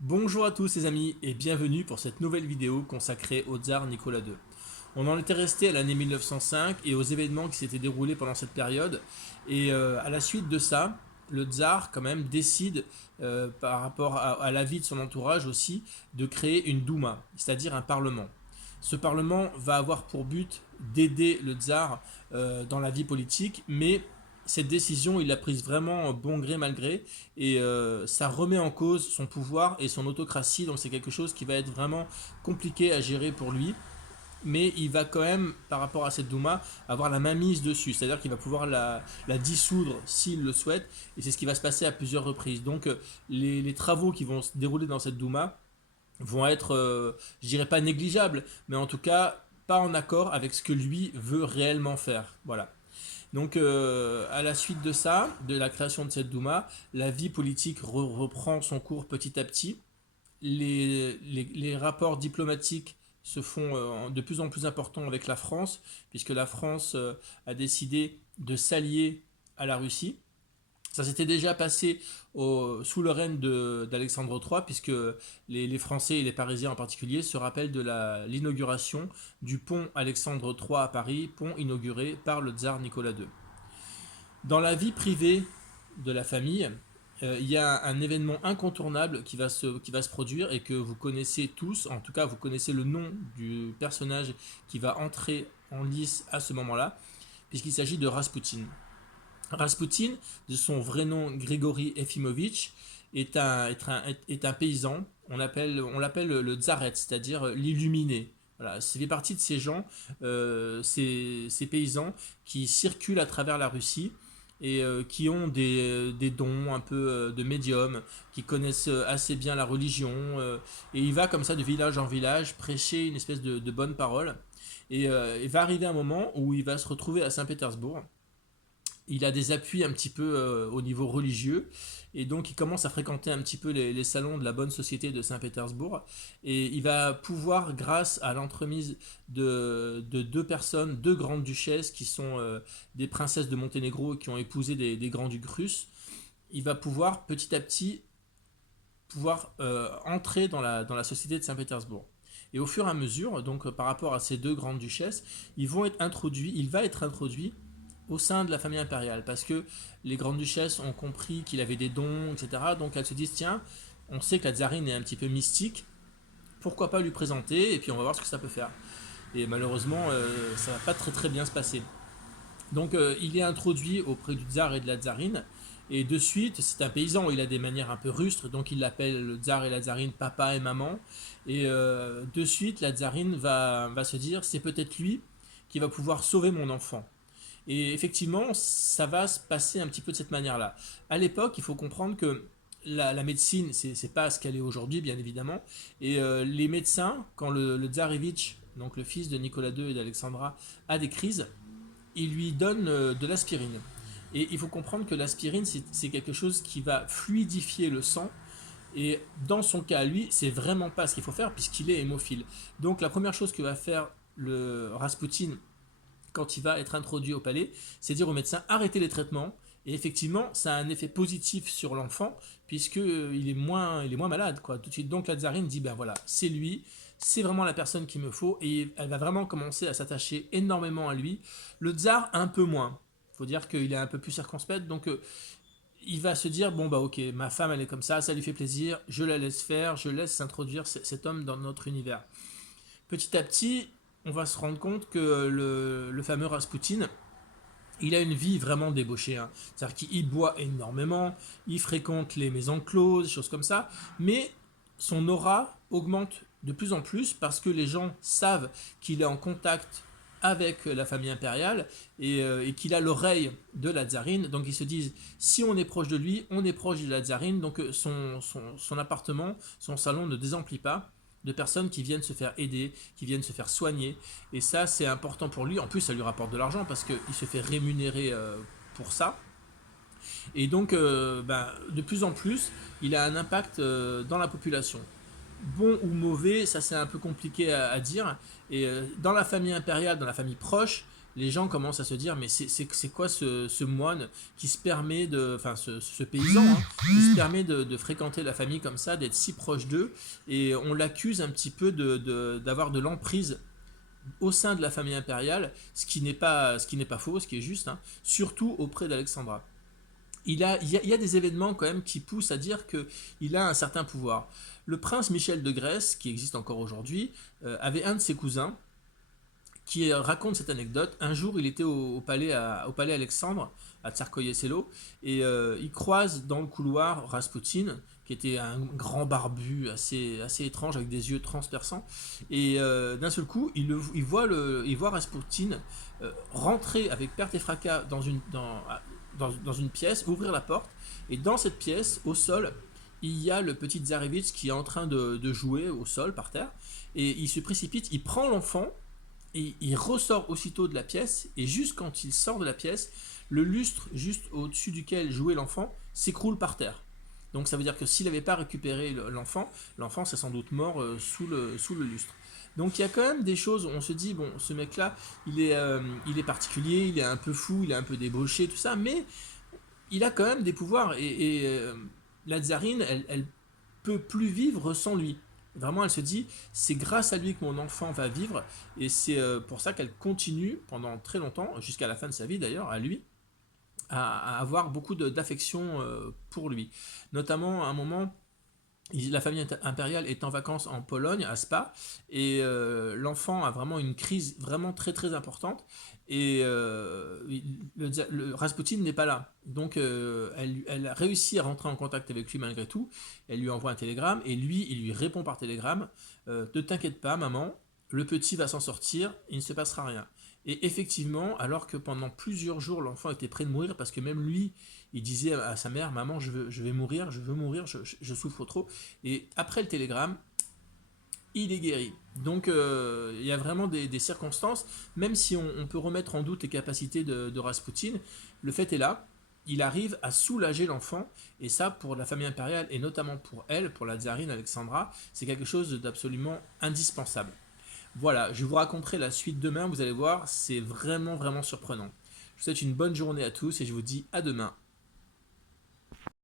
Bonjour à tous les amis et bienvenue pour cette nouvelle vidéo consacrée au tsar Nicolas II. On en était resté à l'année 1905 et aux événements qui s'étaient déroulés pendant cette période. Et à la suite de ça, le tsar quand même décide, par rapport à l'avis de son entourage aussi, de créer une Douma, c'est-à-dire un parlement. Ce parlement va avoir pour but d'aider le tsar dans la vie politique, mais cette décision, il l'a prise vraiment bon gré mal gré, et ça remet en cause son pouvoir et son autocratie, donc c'est quelque chose qui va être vraiment compliqué à gérer pour lui, mais il va quand même, par rapport à cette Douma, avoir la main mise dessus, c'est-à-dire qu'il va pouvoir la dissoudre s'il le souhaite, et c'est ce qui va se passer à plusieurs reprises. Donc les travaux qui vont se dérouler dans cette Douma vont être, je dirais pas négligeables, mais en tout cas pas en accord avec ce que lui veut réellement faire. Voilà. Donc, à la suite de ça, de la création de cette Douma, la vie politique reprend son cours petit à petit. Les rapports diplomatiques se font de plus en plus importants avec la France, puisque la France a décidé de s'allier à la Russie. Ça s'était déjà passé sous le règne d'Alexandre III, puisque les Français et les Parisiens en particulier se rappellent de l'inauguration du pont Alexandre III à Paris, pont inauguré par le tsar Nicolas II. Dans la vie privée de la famille, il y a un événement incontournable qui va se produire et que vous connaissez tous, en tout cas vous connaissez le nom du personnage qui va entrer en lice à ce moment-là, puisqu'il s'agit de Raspoutine. Raspoutine, de son vrai nom Grigory Efimovitch, est un paysan. On l'appelle le Tsaret, c'est-à-dire l'illuminé. Voilà, c'est fait partie de ces gens, ces paysans qui circulent à travers la Russie et qui ont des dons un peu de médium, qui connaissent assez bien la religion. Et il va comme ça de village en village prêcher une espèce de bonne parole. Et il va arriver un moment où il va se retrouver à Saint-Pétersbourg. Il a des appuis un petit peu au niveau religieux, et donc il commence à fréquenter un petit peu les salons de la bonne société de Saint-Pétersbourg, et il va pouvoir, grâce à l'entremise de deux personnes, deux grandes duchesses qui sont des princesses de Monténégro et qui ont épousé des grands ducs russes, il va pouvoir petit à petit pouvoir entrer dans la société de Saint-Pétersbourg. Et au fur et à mesure, donc par rapport à ces deux grandes duchesses, il va être introduit au sein de la famille impériale, parce que les grandes duchesses ont compris qu'il avait des dons, etc. Donc elles se disent, tiens, on sait que la tsarine est un petit peu mystique, pourquoi pas lui présenter, et puis on va voir ce que ça peut faire. Et malheureusement, ça va pas très très bien se passer. Donc il est introduit auprès du tsar et de la tsarine, et de suite, c'est un paysan, il a des manières un peu rustres, donc il appelle le tsar et la tsarine papa et maman, et de suite, la tsarine va se dire, c'est peut-être lui qui va pouvoir sauver mon enfant. Et effectivement, ça va se passer un petit peu de cette manière-là. À l'époque, il faut comprendre que la médecine, c'est pas ce qu'elle est aujourd'hui, bien évidemment. Et les médecins, quand le tsarevitch, donc le fils de Nicolas II et d'Alexandra, a des crises, il lui donne de l'aspirine. Et il faut comprendre que l'aspirine, c'est quelque chose qui va fluidifier le sang. Et dans son cas, lui, c'est vraiment pas ce qu'il faut faire puisqu'il est hémophile. Donc la première chose que va faire le Rasputin quand il va être introduit au palais, c'est dire au médecin arrêtez les traitements. Et effectivement, ça a un effet positif sur l'enfant, puisqu'il il est moins malade, quoi, tout de suite. Donc la tsarine dit, ben voilà, c'est lui, c'est vraiment la personne qu'il me faut, et elle va vraiment commencer à s'attacher énormément à lui. Le tsar, un peu moins. Il faut dire qu'il est un peu plus circonspect, donc il va se dire, bon bah ok, ma femme elle est comme ça lui fait plaisir, je la laisse faire, je laisse s'introduire cet homme dans notre univers. Petit à petit, on va se rendre compte que le fameux Rasputin, il a une vie vraiment débauchée. Hein. C'est-à-dire qu'il boit énormément, il fréquente les maisons closes, des choses comme ça, mais son aura augmente de plus en plus parce que les gens savent qu'il est en contact avec la famille impériale et qu'il a l'oreille de la tsarine. Donc ils se disent, si on est proche de lui, on est proche de la tsarine, donc son appartement, son salon ne désemplit pas de personnes qui viennent se faire aider, qui viennent se faire soigner. Et ça, c'est important pour lui. En plus, ça lui rapporte de l'argent parce qu'il se fait rémunérer pour ça. Et donc, de plus en plus, il a un impact dans la population. Bon ou mauvais, ça c'est un peu compliqué à dire. Et dans la famille impériale, dans la famille proche, les gens commencent à se dire mais c'est quoi ce moine qui se permet de, enfin ce paysan hein, qui se permet de fréquenter la famille comme ça, d'être si proche d'eux, et on l'accuse un petit peu d'avoir de l'emprise au sein de la famille impériale, ce qui n'est pas faux, ce qui est juste, hein, surtout auprès d'Alexandra. Il y a des événements quand même qui poussent à dire qu'il a un certain pouvoir. Le prince Michel de Grèce, qui existe encore aujourd'hui, avait un de ses cousins qui raconte cette anecdote. Un jour, il était au palais, au palais Alexandre, à Tsarskoye-Selo, et il croise dans le couloir Raspoutine, qui était un grand barbu assez étrange, avec des yeux transperçants. Et d'un seul coup, il voit Raspoutine rentrer avec perte et fracas dans une pièce, ouvrir la porte, et dans cette pièce, au sol, il y a le petit Tsarevitch qui est en train de jouer au sol, par terre, et il se précipite, il prend l'enfant, et il ressort aussitôt de la pièce, et juste quand il sort de la pièce, le lustre juste au-dessus duquel jouait l'enfant s'écroule par terre. Donc ça veut dire que s'il n'avait pas récupéré l'enfant serait sans doute mort sous le lustre. Donc il y a quand même des choses où on se dit, bon, ce mec-là, il est particulier, il est un peu fou, il est un peu débauché, tout ça, mais il a quand même des pouvoirs, et la tsarine, elle peut plus vivre sans lui. Vraiment, elle se dit, c'est grâce à lui que mon enfant va vivre, et c'est pour ça qu'elle continue pendant très longtemps, jusqu'à la fin de sa vie d'ailleurs, à lui, à avoir beaucoup d'affection pour lui. Notamment, à un moment, la famille impériale est en vacances en Pologne, à Spa, et l'enfant a vraiment une crise vraiment très très importante, et le Rasputin n'est pas là. Donc elle a réussi à rentrer en contact avec lui malgré tout, elle lui envoie un télégramme, et lui, il lui répond par télégramme, ne t'inquiète pas maman, le petit va s'en sortir, il ne se passera rien. Et effectivement, alors que pendant plusieurs jours l'enfant était près de mourir, parce que même lui, il disait à sa mère, maman, je vais mourir, je veux mourir, je souffre trop. Et après le télégramme, il est guéri. Donc il y a vraiment des circonstances, même si on peut remettre en doute les capacités de Rasputin, le fait est là, il arrive à soulager l'enfant, et ça, pour la famille impériale, et notamment pour elle, pour la tsarine Alexandra, c'est quelque chose d'absolument indispensable. Voilà, je vous raconterai la suite demain, vous allez voir, c'est vraiment vraiment surprenant. Je vous souhaite une bonne journée à tous, et je vous dis à demain.